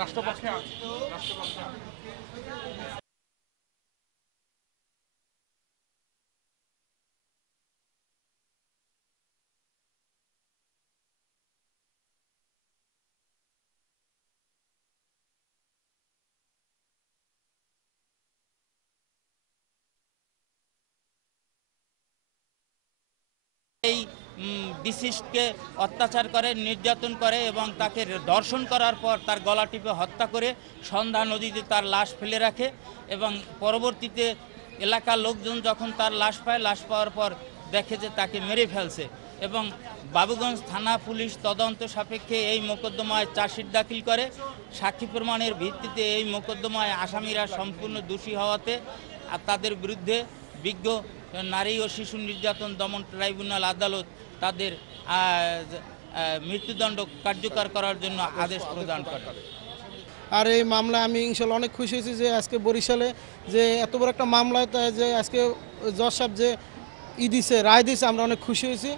রাষ্ট্রপক্ষে এই বিশিষ্টকে অত্যাচার করে, নির্যাতন করে এবং তাকে ধর্ষণ করার পর তার গলা টিপে হত্যা করে সন্ধ্যা নদীতে তার লাশ ফেলে রাখে এবং পরবর্তীতে এলাকার লোকজন যখন তার লাশ পায়, লাশ পাওয়ার পর দেখে যে তাকে মেরে ফেলছে এবং বাবুগঞ্জ থানা পুলিশ তদন্ত সাপেক্ষে এই মোকদ্দমায় চার্জশিট দাখিল করে। সাক্ষী প্রমাণের ভিত্তিতে এই মোকদ্দমায় আসামিরা সম্পূর্ণ দোষী হওয়াতে আর তাদের বিরুদ্ধে বিজ্ঞ নারী ও শিশু নির্যাতন দমন ট্রাইব্যুনাল আদালত তাদের মৃত্যুদণ্ড কার্যকর করার জন্য আদেশ প্রদান করে। আর এই মামলায় আমি ইনশাল্লাহ অনেক খুশি হয়েছি যে আজকে বরিশালে যে এত বড় একটা মামলায় যে আজকে জজ সাহেব যে দিছে রায় দিছে, আমরা অনেক খুশি হয়েছি।